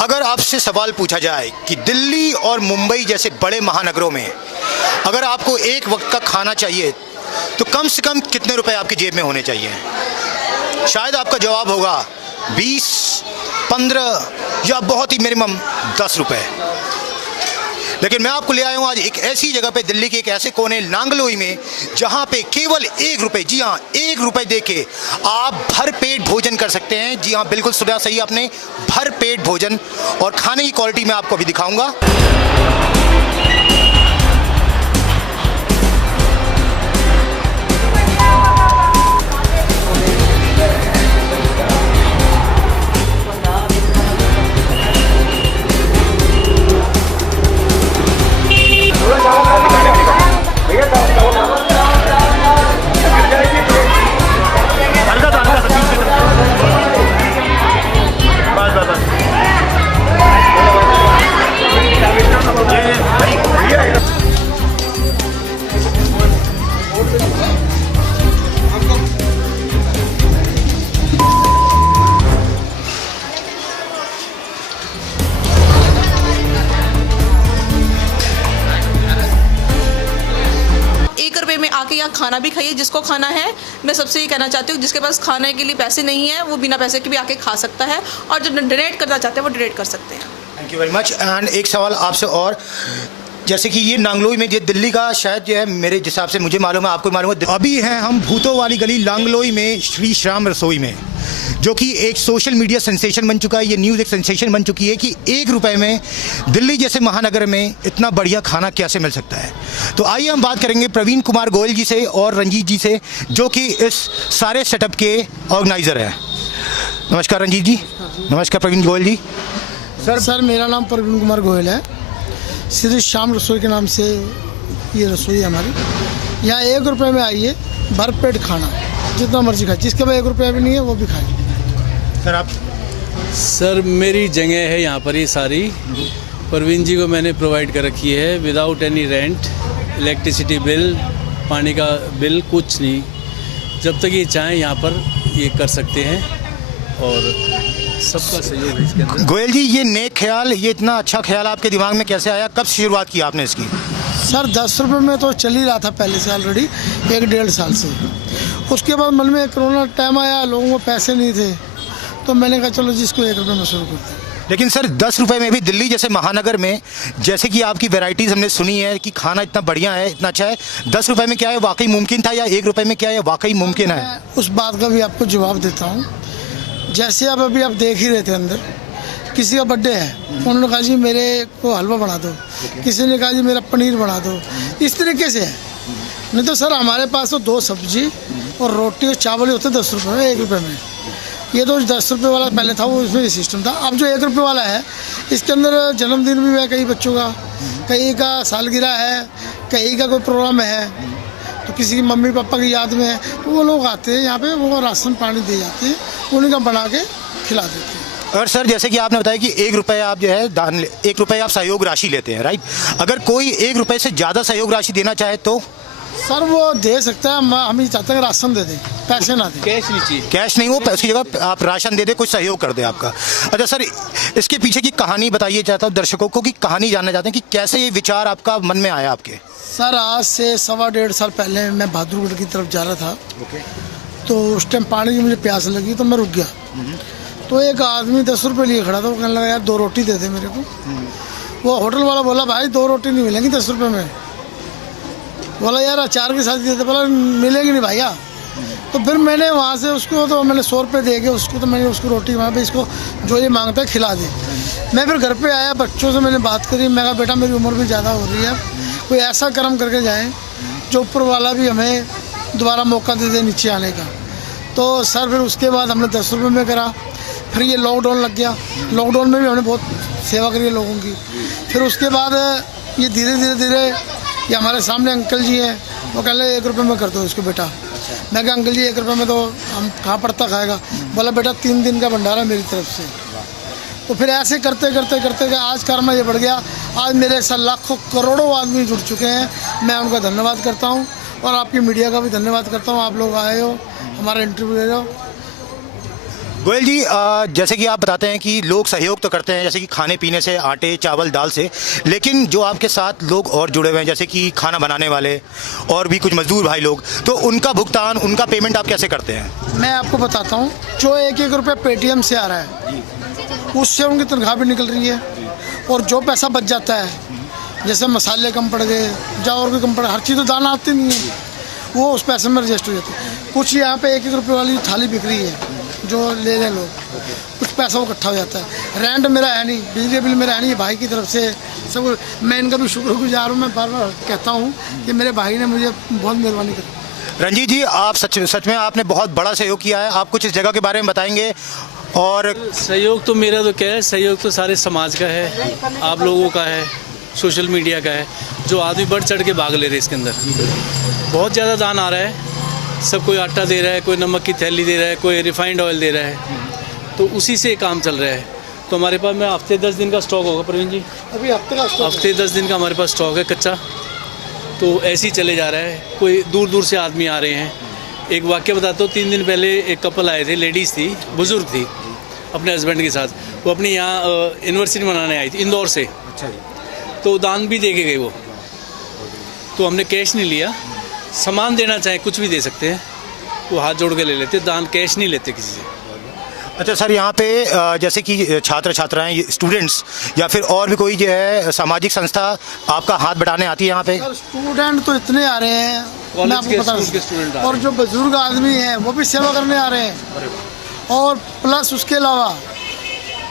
अगर आपसे सवाल पूछा जाए कि दिल्ली और मुंबई जैसे बड़े महानगरों में अगर आपको एक वक्त का खाना चाहिए तो कम से कम कितने रुपए आपकी जेब में होने चाहिए? शायद आपका जवाब होगा 20, 15 या बहुत ही मिनिमम 10 रुपए। लेकिन मैं आपको ले आया हूँ आज एक ऐसी जगह पे, दिल्ली के एक ऐसे कोने नांगलोई में, जहाँ पे केवल 1 रुपए, जी हाँ 1 रुपए देके आप भर पेट भोजन कर सकते हैं। जी हाँ बिल्कुल सुना सही आपने, भर पेट भोजन। और खाने की क्वालिटी मैं आपको अभी दिखाऊंगा। में आके यहाँ खाना भी खाइए जिसको खाना है। मैं सबसे ये कहना चाहती हूँ जिसके पास खाने के लिए पैसे नहीं है वो बिना पैसे के भी आके खा सकता है, और जो डोनेट करना चाहते हैं वो डोनेट कर सकते हैं। Thank you very much. And एक सवाल आपसे और, जैसे कि ये नांगलोई में, ये दिल्ली का शायद जो है, मेरे हिसाब से मुझे मालूम है, आपको मालूम है, अभी हैं हम भूतों वाली गली नांगलोई में श्री श्याम रसोई में, जो कि एक सोशल मीडिया सेंसेशन बन चुका है। ये न्यूज़ एक सेंसेशन बन चुकी है कि 1 रुपए में दिल्ली जैसे महानगर में इतना बढ़िया खाना कैसे मिल सकता है। तो आइए हम बात करेंगे प्रवीण कुमार गोयल जी से और रंजीत जी से, जो कि इस सारे सेटअप के ऑर्गेनाइज़र हैं। नमस्कार रंजीत जी। नमस्कार प्रवीण गोयल जी। सर मेरा नाम प्रवीण कुमार गोयल है। श्री श्याम रसोई के नाम से ये रसोई है हमारी। यहाँ 1 रुपये में आइए, भर पेट खाना जितना मर्जी खाए, जिसके पास 1 रुपया भी नहीं है वो भी खाए। सर आप? सर मेरी जगह है यहाँ पर, ये सारी प्रवीण जी को मैंने प्रोवाइड कर रखी है without any rent, electricity bill, पानी का बिल, कुछ नहीं। जब तक ये चाहें यहाँ पर ये कर सकते हैं और सबका सहयोग है इसके अंदर। गोयल जी, ये नेक ख्याल, ये इतना अच्छा ख्याल आपके दिमाग में कैसे आया? कब शुरुआत की आपने इसकी? सर 10 रुपये में तो चल ही रहा था पहले से ऑलरेडी 1-1.5 साल से। उसके बाद मन में कोरोना टाइम आया, लोगों को पैसे नहीं थे, तो मैंने कहा चलो जिसको 1 रुपये में शुरू करते हैं। लेकिन सर 10 रुपए में भी दिल्ली जैसे महानगर में, जैसे कि आपकी वैरायटीज़ हमने सुनी है कि खाना इतना बढ़िया है, इतना अच्छा है, 10 रुपए में क्या है वाकई मुमकिन था, या 1 रुपए में क्या है वाकई मुमकिन है? मैं उस बात का भी आपको जवाब देता हूँ। जैसे अब अभी आप देख ही रहे थे, अंदर किसी का बर्थडे है, उन्होंने कहा जी मेरे को हलवा बना दो, किसी ने कहा जी मेरा पनीर बना दो, इस तरीके से है। नहीं तो सर हमारे पास तो 2 सब्जी और रोटी और चावल होते 10 रुपये में, 1 रुपये में। ये तो 10 रुपये वाला पहले था, वो उसमें सिस्टम था। अब जो 1 रुपये वाला है, इसके अंदर जन्मदिन भी है कई बच्चों का, कई का सालगिरह है, कई का कोई प्रोग्राम है, तो किसी की मम्मी पापा की याद में है, तो वो लोग आते हैं यहाँ पे, वो राशन पानी दे जाते हैं, उन्हीं का बना के खिला देते हैं। और सर जैसे कि आपने बताया कि 1 रुपये आप जो है दान, 1 रुपये आप सहयोग राशि लेते हैं, राइट? अगर कोई 1 रुपये से ज़्यादा सहयोग राशि देना चाहे तो? सर वो दे सकता है, हम ये चाहते हैं राशन दे दें, पैसे ना दें। कैश नहीं चाहिए। कैश नहीं हो, उसकी जगह आप राशन दे दे, कुछ सहयोग कर दे आपका। अच्छा सर, इसके पीछे की कहानी बताइए चाहता हूँ दर्शकों को, कि कहानी जानना चाहते हैं कि कैसे ये विचार आपका मन में आया आपके? सर आज से 1.25 साल पहले मैं बहादुरगढ़ की तरफ जा रहा था। तो उस टाइम पानी की मुझे प्यास लगी तो मैं रुक गया। तो एक आदमी 10 रुपये लिए खड़ा था, वो कहने लगा यार 2 रोटी दे दे मेरे को। वो होटल वाला बोला भाई 2 रोटी नहीं मिलेंगी 10 रुपये में। बोला यार अचार के साथ देते, बोला मिलेगी नहीं भैया। तो फिर मैंने वहाँ से उसको, तो मैंने 100 रुपये दे के उसको, तो मैंने उसको रोटी वहाँ पे इसको जो ये मांगता है खिला दे। मैं फिर घर पे आया, बच्चों से मैंने बात करी, मैं कहा बेटा मेरी उम्र भी ज़्यादा हो रही है, कोई ऐसा कर्म करके जाएँ जो ऊपर वाला भी हमें दोबारा मौका दे दे नीचे आने का। तो सर फिर उसके बाद हमने 10 रुपये में करा। फिर ये लॉकडाउन लग गया, लॉकडाउन में भी हमने बहुत सेवा करी है लोगों की। फिर उसके बाद ये धीरे धीरे ये हमारे सामने अंकल जी हैं, वो कह रहे 1 रुपये में कर दो इसको बेटा। मैं कहा अंकल जी 1 रुपये में तो हम कहाँ पड़ता खाएगा। बोला बेटा 3 दिन का भंडारा मेरी तरफ से। तो फिर ऐसे करते करते करते आज कर्म ये बढ़ गया। आज मेरे साथ लाखों करोड़ों आदमी जुड़ चुके हैं। मैं उनका धन्यवाद करता हूँ और आपकी मीडिया का भी धन्यवाद करता हूँ। आप लोग आए हो, हमारा इंटरव्यू ले रहे हो। गोयल जी, जैसे कि आप बताते हैं कि लोग सहयोग तो करते हैं, जैसे कि खाने पीने से, आटे चावल दाल से, लेकिन जो आपके साथ लोग और जुड़े हुए हैं जैसे कि खाना बनाने वाले और भी कुछ मजदूर भाई लोग, तो उनका भुगतान, उनका पेमेंट आप कैसे करते हैं? मैं आपको बताता हूँ, जो 1-1 रुपये पेटीएम से आ रहा है उससे उनकी तनख्वाह भी निकल रही है, और जो पैसा बच जाता है, जैसे मसाले कम पड़ गए या और भी कम पड़, हर चीज़ तो दाना आती नहीं है, वो उस पैसे में रजिस्टर हो जाती है। कुछ यहाँ पे 1-1 रुपये वाली थाली बिक रही है, जो ले लें लोग, कुछ पैसा वो इकट्ठा हो जाता है। रेंट मेरा है नहीं, बिजली बिल मेरा है नहीं, भाई की तरफ से सब, मैं इनका भी शुक्रगुजार हूँ। मैं बार बार कहता हूँ कि मेरे भाई ने मुझे बहुत मेहरबानी करी। रंजीत जी, आप सच में आपने बहुत बड़ा सहयोग किया है। आप कुछ इस जगह के बारे में बताएंगे? और सहयोग तो मेरा तो क्या है, सहयोग तो सारे समाज का है, आप लोगों का है, सोशल मीडिया का है, जो आदमी बढ़ चढ़ के भाग ले रहे हैं इसके अंदर। बहुत ज़्यादा दान आ रहा है, सब कोई आटा दे रहा है, कोई नमक की थैली दे रहा है, कोई रिफाइंड ऑयल दे रहा है, तो उसी से काम चल रहा है। तो हमारे पास में हफ्ते 10 दिन का स्टॉक होगा प्रवीण जी, अभी हफ्ते 10 दिन का हमारे पास स्टॉक है कच्चा, तो ऐसे ही चले जा रहा है। कोई दूर दूर से आदमी आ रहे हैं। एक वाक्य बताता हूँ, 3 दिन पहले एक कपल आए थे, लेडीज़ थी, बुजुर्ग थी, अपने हस्बैंड के साथ, वो अपने यहाँ यूनिवर्सिटी मनाने आई थी इंदौर से। अच्छा जी। तो दान भी दे के गए वो, तो हमने कैश नहीं लिया, सामान देना चाहे कुछ भी दे सकते हैं, वो हाथ जोड़ के ले लेते, दान कैश नहीं लेते किसी से। अच्छा सर, यहाँ पे जैसे कि छात्र छात्राएं, स्टूडेंट्स या फिर और भी कोई जो है सामाजिक संस्था आपका हाथ बढ़ाने आती है यहाँ पे? स्टूडेंट तो इतने आ रहे हैं, मैं आपको बता स्टूडेंट दूं, और जो बुजुर्ग आदमी हैं वो भी सेवा करने आ रहे हैं, और प्लस उसके अलावा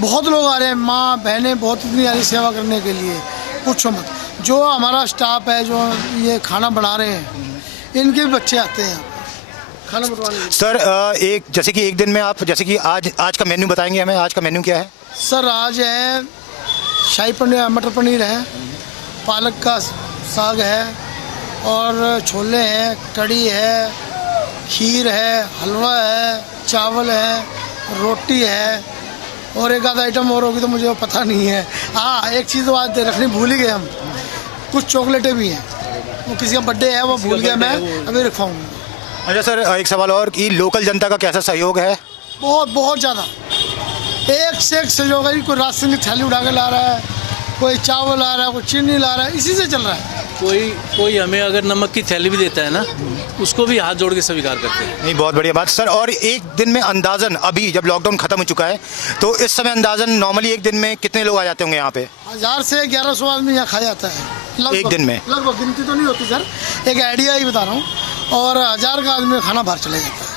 बहुत लोग आ रहे हैं, माँ बहनें बहुत इतनी आ रही सेवा करने के लिए, पूछो मत। जो हमारा स्टाफ है, जो ये खाना बना रहे हैं, इनके भी बच्चे आते हैं खाना बनवाने। सर एक जैसे कि एक दिन में आप, जैसे कि आज का मेन्यू बताएंगे हमें? आज का मेन्यू क्या है? सर आज है शाही पनीर, मटर पनीर है, पालक का साग है, और छोले हैं, कड़ी है, खीर है, हलवा है, चावल है, रोटी है, और एक आधा आइटम और होगी तो मुझे पता नहीं है। हाँ, एक चीज़ तो आज रखनी भूल ही गए हम, कुछ चॉकलेटें भी हैं, वो किसी का बर्थडे है वो भूल गया, मैं अभी रखवाऊँगा। अच्छा सर, एक सवाल और कि लोकल जनता का कैसा सहयोग है? बहुत ज़्यादा, एक से एक सहयोग है। कोई राशन की थैली उठा के ला रहा है, कोई चावल ला रहा है, कोई चीनी ला रहा है, इसी से चल रहा है। कोई हमें अगर नमक की थैली भी देता है ना, उसको भी हाथ जोड़ के स्वीकार करते हैं। नहीं, बहुत बढ़िया बात सर। और एक दिन में अंदाजन, अभी जब लॉकडाउन खत्म हो चुका है, तो इस समय अंदाजन नॉर्मली एक दिन में कितने लोग आ जाते होंगे यहाँ पे? 1000 से 1100 आदमी यहाँ खा जाता है एक दिन में? लगभग, गिनती तो नहीं होती सर, एक आइडिया ही बता रहा हूँ, और 1000 का आदमी खाना बाहर चले जाता है।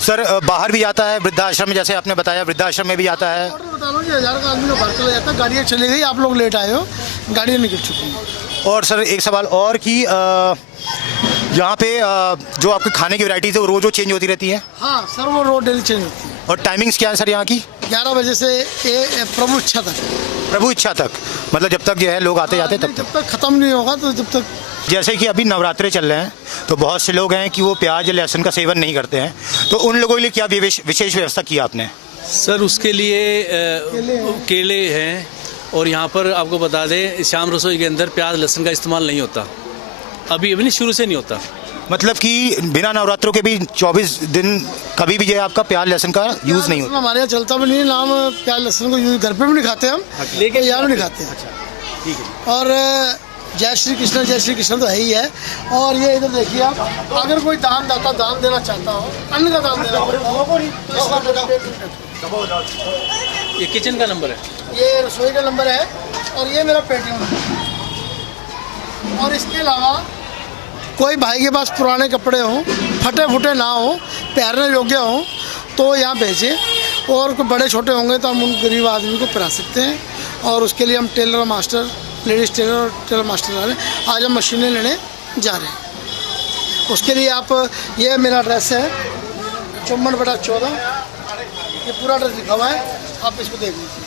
सर बाहर भी जाता है, वृद्धाश्रम में, जैसे आपने बताया वृद्धाश्रम में भी आता है? बता रहा हूँ कि 1000 का आदमी बाहर चले जाता है। गाड़ियाँ चली गई, आप लोग लेट आए हो, गाड़ियाँ निकल चुकी हैं। और सर एक सवाल और कि यहाँ पे जो आपके खाने की वैरायटीज़ है वो रोज़ चेंज होती रहती है? हाँ सर, वो रोड डेली चेंज होती है। और टाइमिंग्स क्या है सर यहाँ की? 11 बजे से प्रभु इच्छा तक। प्रभु इच्छा तक, मतलब जब तक जो है लोग आते जाते तब जब तक ख़त्म नहीं होगा, तो जब तक। जैसे कि अभी नवरात्रे चल रहे हैं, तो बहुत से लोग हैं कि वो प्याज लहसुन का सेवन नहीं करते हैं, तो उन लोगों के लिए क्या विशेष व्यवस्था की आपने? सर उसके लिए केले हैं, और यहाँ पर आपको बता दें, श्याम रसोई के अंदर प्याज लहसुन का इस्तेमाल नहीं होता, अभी नहीं, शुरू से नहीं होता। मतलब कि बिना नवरात्रों के भी 24 दिन कभी भी जो है आपका प्याज लहसुन का यूज़ नहीं होता? हमारे यहाँ चलता भी नहीं, नाम प्याज लहसुन को यूज घर पे भी नहीं खाते हम, लेकिन यहाँ भी नहीं खाते हैं। ठीक है। और जय श्री कृष्ण तो है ही है। और ये इधर देखिए आप, अगर कोई दानदाता दान देना चाहता हो, अन्न का दान देना हो, ये किचन का नंबर है, ये रसोई का नंबर है, और ये मेरा पेटीएम नंबर। और इसके अलावा कोई भाई के पास पुराने कपड़े हों, फटे फुटे ना हो, पहनने योग्य हों, तो यहाँ भेजें। और कोई बड़े छोटे होंगे तो हम उन गरीब आदमी को पहना सकते हैं, और उसके लिए हम टेलर मास्टर, लेडीज़ टेलर और टेलर मास्टर आ रहे हैं। आज हम मशीनें लेने जा रहे हैं। उसके लिए आप, ये मेरा एड्रेस है 54/14, ये पूरा एड्रेस लिखा हुआ है, आप इसको देख लीजिए।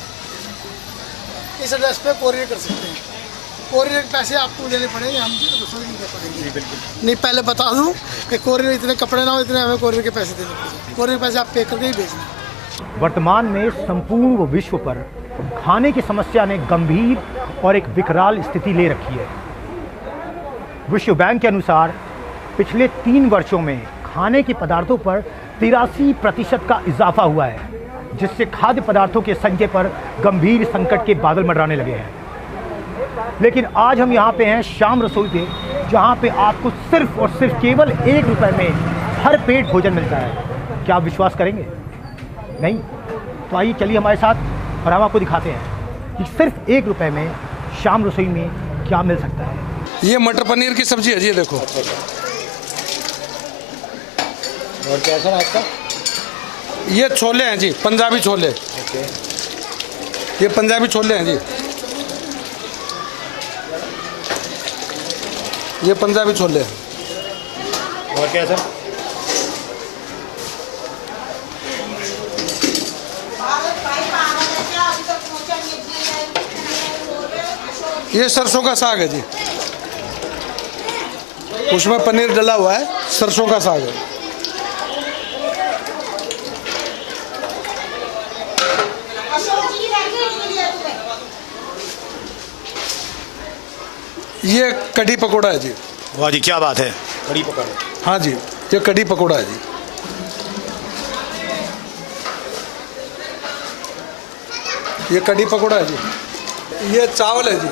इस एड्रेस पे कोरियर कर सकते हैं। कोरियर के पैसे आपको देने पड़ेंगे, हम तो रसोई नहीं दे पाएंगे। नहीं, पहले बता दूं कि कोरियर इतने कपड़े ना हो, इतने हमें कोरियर के पैसे देने पड़ेंगे। कोरियर पैसे आप पे करके ही भेजना। वर्तमान में संपूर्ण विश्व पर खाने की समस्या ने गंभीर और एक विकराल स्थिति ले रखी है। विश्व बैंक के अनुसार पिछले 3 वर्षों में खाने के पदार्थों पर 83% का इजाफा हुआ है, जिससे खाद्य पदार्थों के संचय पर गंभीर संकट के बादल मंडराने लगे हैं। लेकिन आज हम यहाँ पे हैं श्याम रसोई पे, जहाँ पे आपको सिर्फ और सिर्फ केवल 1 रुपये में भर पेट भोजन मिलता है। क्या आप विश्वास करेंगे? नहीं? तो आइए चलिए हमारे साथ और हम आपको दिखाते हैं कि सिर्फ 1 रुपये में श्याम रसोई में क्या मिल सकता है। ये मटर पनीर की सब्जी है जी, देखो। और क्या सर आपका? ये छोले हैं जी, पंजाबी छोले। ये पंजाबी छोले हैं जी, ये पंजाबी छोले हैं। और क्या सर? ये सरसों का साग है जी, उसमें पनीर डला हुआ है, सरसों का साग है। ये कढ़ी पकोड़ा है जी। वाह जी, क्या बात है, कड़ी पकौड़ा। हाँ जी, ये कढ़ी पकोड़ा है जी। ये कढ़ी पकोड़ा है जी। ये चावल है जी।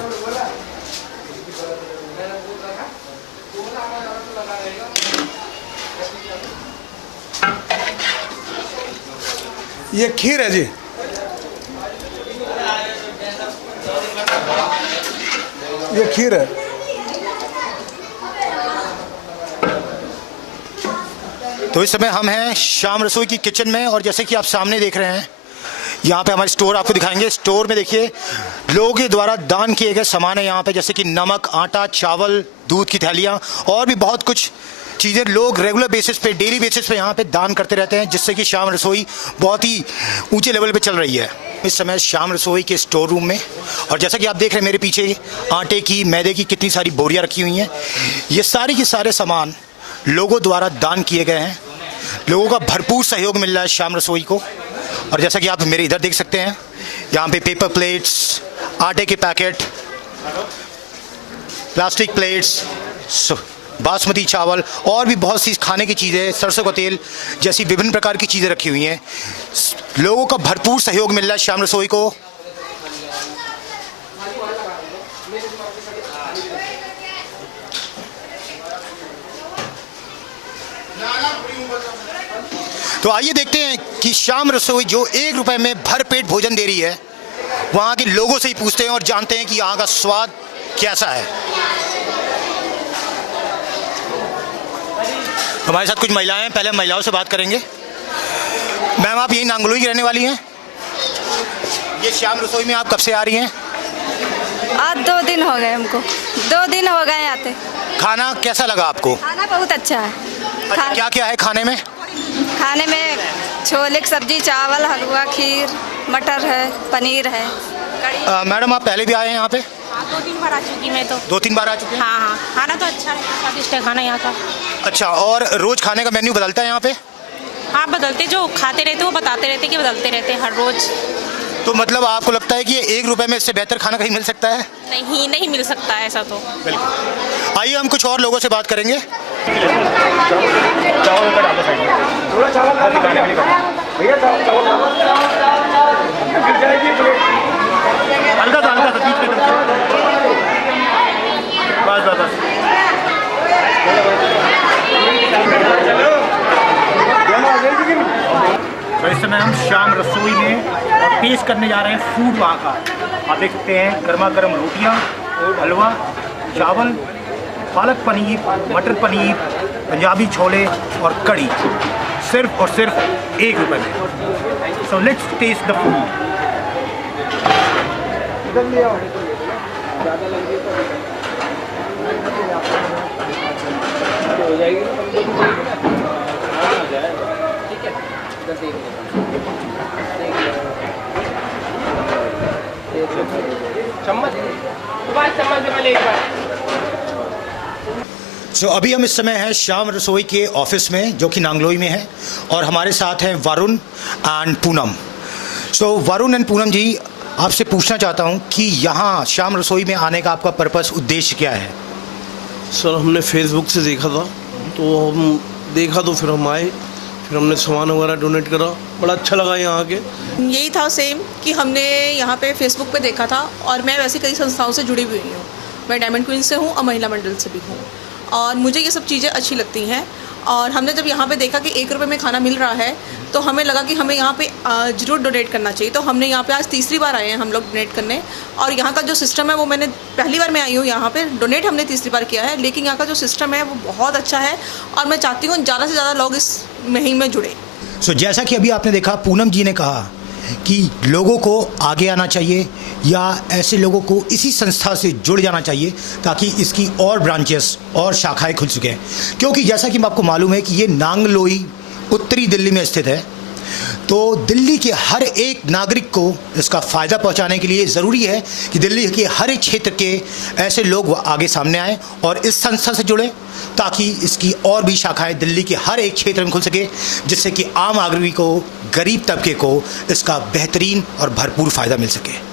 ये खीर है जी। ये खीर है। तो इस समय हम हैं श्याम रसोई की किचन में, और जैसे कि आप सामने देख रहे हैं, यहाँ पे हमारे स्टोर आपको दिखाएंगे। स्टोर में देखिए लोगों के द्वारा दान किए गए सामान है यहाँ पे, जैसे कि नमक, आटा, चावल, दूध की थैलियाँ और भी बहुत कुछ चीज़ें लोग रेगुलर बेसिस पे, डेली बेसिस पे यहाँ पे दान करते रहते हैं, जिससे कि श्याम रसोई बहुत ही ऊंचे लेवल पे चल रही है। इस समय श्याम रसोई के स्टोर रूम में, और जैसा कि आप देख रहे हैं मेरे पीछे आटे की, मैदे की कितनी सारी बोरियाँ रखी हुई हैं। ये सारी के सारे सामान लोगों द्वारा दान किए गए हैं। लोगों का भरपूर सहयोग मिल रहा है श्याम रसोई को। और जैसा कि आप मेरे इधर देख सकते हैं, यहाँ पे पेपर प्लेट्स, आटे के पैकेट, प्लास्टिक प्लेट्स, बासमती चावल और भी बहुत सी खाने की चीज़ें, सरसों का तेल जैसी विभिन्न प्रकार की चीज़ें रखी हुई हैं। लोगों का भरपूर सहयोग मिल रहा है श्याम रसोई को। तो आइए देखते हैं कि श्याम रसोई जो 1 रुपए में भरपेट भोजन दे रही है, वहाँ के लोगों से ही पूछते हैं और जानते हैं कि यहाँ का स्वाद कैसा है। हमारे साथ कुछ महिलाएं हैं, पहले हम महिलाओं से बात करेंगे। मैम, आप यही नांगलोई की रहने वाली हैं? ये श्याम रसोई में आप कब से आ रही हैं? आज 2 दिन हो गए हमको, 2 दिन हो गए आते। खाना कैसा लगा आपको? खाना बहुत अच्छा है। अच्छा, क्या क्या है खाने में? खाने में छोले की सब्जी, चावल, हलवा, खीर, मटर है, पनीर है, कड़ी। मैडम, आप पहले भी आए हैं यहाँ पे? हाँ, 2-3 बार आ चुकी मैं तो। 2-3 बार आ चुके हैं? हाँ हाँ, खाना तो अच्छा है, स्वादिष्ट है खाना यहाँ का। अच्छा, और रोज खाने का मेन्यू बदलता है यहाँ पे? हाँ, बदलते, जो खाते रहते वो बताते रहते कि बदलते रहते हर रोज। तो मतलब आपको लगता है कि ये 1 रुपए में इससे बेहतर खाना कहीं मिल सकता है? नहीं मिल सकता है ऐसा तो। बिल्कुल। आइए हम कुछ और लोगों से बात करेंगे। तो इस समय हम श्याम रसोई में और टेस्ट करने जा रहे हैं फूड वहाँ का। आप देख सकते हैं गर्मा गर्म रोटियाँ, हलवा, चावल, पालक पनीर, मटर पनीर, पंजाबी छोले और कड़ी, सिर्फ और सिर्फ 1 रुपए में। So let's test the food. So अभी हम इस समय हैं श्याम रसोई के ऑफिस में, जो कि नांगलोई में है, और हमारे साथ हैं Varun and Poonam. So Varun and Poonam ji, आपसे पूछना चाहता हूं कि यहाँ श्याम रसोई में आने का आपका पर्पस, उद्देश्य क्या है? सर, हमने फेसबुक से देखा था, तो हम देखा तो फिर हम आए। फिर हमने सामान वगैरह डोनेट करा, बड़ा अच्छा लगा यहाँ के। यही था सेम कि हमने यहाँ पे फेसबुक पे देखा था, और मैं वैसे कई संस्थाओं से जुड़ी हुई हूँ। मैं डायमंड क्वीन से हूँ और महिला मंडल से भी हूँ, और मुझे ये सब चीज़ें अच्छी लगती हैं। और हमने जब यहाँ पे देखा कि 1 रुपये में खाना मिल रहा है, तो हमें लगा कि हमें यहाँ पे ज़रूर डोनेट करना चाहिए। तो हमने यहाँ पे आज तीसरी बार आए हैं हम लोग डोनेट करने, और यहाँ का जो सिस्टम है वो मैंने पहली बार मैं आई हूँ यहाँ पे, डोनेट हमने तीसरी बार किया है, लेकिन यहाँ का जो सिस्टम है वो बहुत अच्छा है, और मैं चाहती हूँ ज़्यादा से ज़्यादा लोग इस मुहिम में जुड़े। सो जैसा कि अभी आपने देखा, पूनम जी ने कहा कि लोगों को आगे आना चाहिए, या ऐसे लोगों को इसी संस्था से जुड़ जाना चाहिए ताकि इसकी और ब्रांचेस और शाखाएं खुल सकें। क्योंकि जैसा कि आपको मालूम है कि ये नांगलोई उत्तरी दिल्ली में स्थित है, तो दिल्ली के हर एक नागरिक को इसका फ़ायदा पहुंचाने के लिए ज़रूरी है कि दिल्ली के हर एक क्षेत्र के ऐसे लोग आगे सामने आएं और इस संस्था से जुड़ें, ताकि इसकी और भी शाखाएं दिल्ली के हर एक क्षेत्र में खुल सके, जिससे कि आम नागरिक को, गरीब तबके को इसका बेहतरीन और भरपूर फ़ायदा मिल सके।